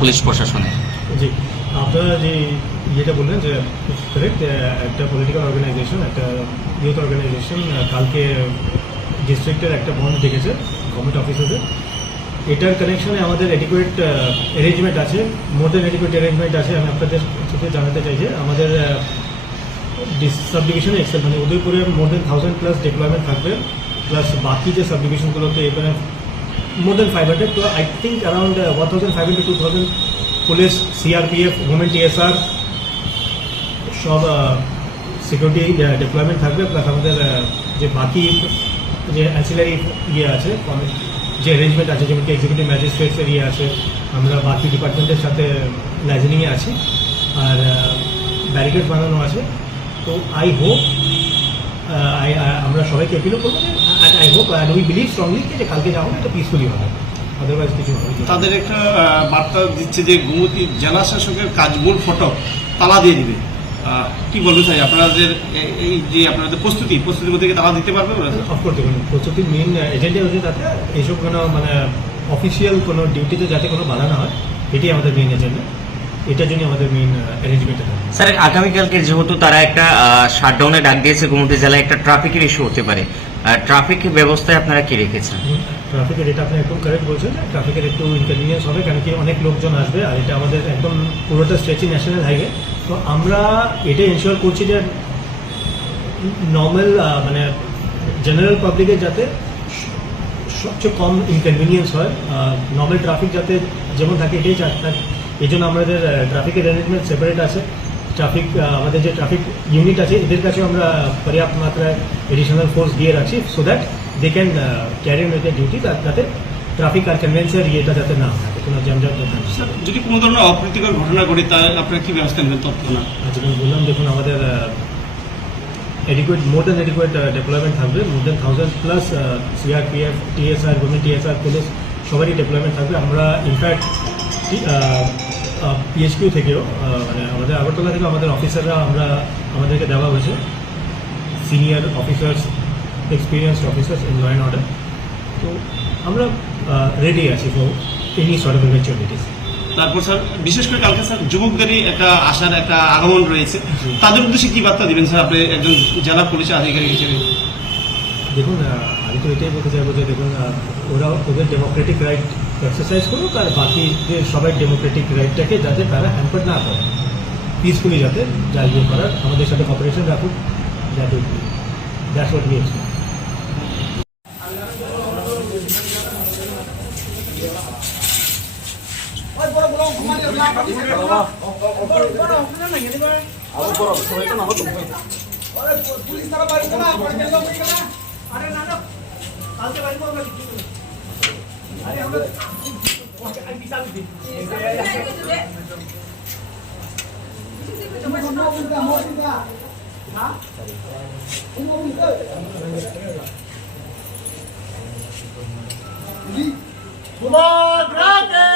Police প্রশাসনে জি আপনারা যে ইয়েটা বললেন যে কারেক্ট, একটা পলিটিক্যাল অর্গানাইজেশন, একটা ইউথ অর্গানাইজেশন কালকে ডিস্ট্রিক্টের একটা বন্ধ ডেকেছে গভর্নমেন্ট অফিসেসে। এটার কানেকশনে আমাদের অ্যাডিকুয়েট অ্যারেঞ্জমেন্ট আছে, মোর দেন অ্যাডিকুয়েট অ্যারেঞ্জমেন্ট আছে। আমি আপনাদের সাথে জানাতে চাই যে আমাদের সাব ডিভিশনে এক্সেল মানে উদয়পুরে মোর দেন 1000+ ডিপ্লয়মেন্ট থাকবে, প্লাস বাকি যে সাব ডিভিশনগুলোতে এখানে মোর দেন 500, তো I think around 1500 to 2000 police, CRPF, women TSR সব সিকিউরিটি ডিপ্লয়মেন্ট থাকবে। প্লাস আমাদের যে বাকি যে অ্যান্সিলারি ইয়ে আছে, যে অ্যারেঞ্জমেন্ট আছে, যেমন কি এক্সিকিউটিভ ম্যাজিস্ট্রেটসের ইয়ে আছে, আমরা বাকি ডিপার্টমেন্টের সাথে লাইজেনিংয়ে আছি, আর ব্যারিকেড বানানো আছে। তো আই হোপ আমরা সবাইকে অ্যাপিলও করবো, I hope and we believe strongly যে কালকে যা হবে এটা পিসফুলি হবে, আদারওয়াইজ কিছু হবে। তাদের একটা বার্তা দিচ্ছে যে গোমতী জেলা শাসকের কাজমূল ফটক তালা দিয়ে দিবে। কি বলবে চাই আপনাদের এই যে আপনাদের প্রস্তুতির মধ্যে তালা দিতে পারবে? অফকোর্স দেখুন, প্রস্তুতির মেন এজেন্ডা হচ্ছে যাতে এইসব কোনো মানে অফিসিয়াল কোনো ডিউটিতে যাতে কোনো বাধা না হয়, এটি আমাদের মেন এজেন্ডা, এটার জন্য আমাদের মেন অ্যারেঞ্জমেন্ট থাকে। স্যার, আগামীকালকে যেহেতু তারা একটা শাটডাউনে ডাক দিয়েছে, গোমতী জেলায় একটা ট্রাফিকের ইস্যু হতে পারে, ট্রাফিক ব্যবস্থায় আপনারা কি রেখেছেন? ট্রাফিকের এটা আপনি একদম কারেক্ট বলছেন যে ট্রাফিকের একটু ইনকনভিনিয়েন্স হবে, কারণ কি অনেক লোকজন আসবে, আর এটা আমাদের একদম পুরোটা স্ট্রেচি ন্যাশনাল হাইওয়ে। তো আমরা এটা এনশিওর করছি যে নর্মাল মানে জেনারেল পাবলিকের যাতে সবচেয়ে কম ইনকনভিনিয়েন্স হয়, নর্মাল ট্রাফিক যাতে যেমন থাকে এটাই চাই। এই জন্য আমাদের ট্রাফিকের অ্যারেঞ্জমেন্ট সেপারেট আছে। ট্রাফিক আমাদের যে ট্রাফিক ইউনিট আছে এদের কাছেও আমরা পর্যাপ্ত মাত্রায় এডিশনাল ফোর্স দিয়ে রাখছি, so that they can carry on with the duty, যাতে ট্রাফিক আর কনভেন্সের ইয়েটা যাতে না হয়, কোনো যানজট যাতে না। যদি কোনো ধরনের অপ্রীতিকর ঘটনা ঘটে তা আপনারা কি ব্যবস্থা নেবেন তৎক্ষণাৎ? যেমন বললাম, দেখুন আমাদের মোর দেন এডিকুয়েট ডিপ্লয়মেন্ট থাকবে, মোর দেন 1000+ CRPF, TSR, government TSR, police সবারই ডিপ্লয়মেন্ট থাকবে। আমরা ইনফ্যাক্ট পিএইচকিউ থেকেও মানে আমাদের আগরতলা থেকেও আমাদের অফিসাররা আমাদেরকে দেওয়া হয়েছে, senior officers, experienced officers in law and order. তো আমরা রেডি আছি for any sort of eventualities. তারপর স্যার, বিশেষ করে কালকে স্যার যুবকদেরই একটা আসার একটা আগমন রয়েছে, তাদের উদ্দেশ্যে কি বার্তা দিবেন স্যার আপনি একজন জেলা পুলিশ আধিকারিক হিসেবে? দেখুন, আমি তো এটাই বলতে চাইবো যে দেখুন, ওরা ওদের ডেমোক্রেটিক রাইট এক্সারসাইজ করুক, আর বাকি যে সবাই ডেমোক্রেটিক রাইটটাকে যাতে তারা হ্যাম্পার না করে, পিসফুলি যাতে যা ইয়ে করার আমাদের সাথে কপারেশন রাখুক, যাতে that's what we expect. Come on, rock it!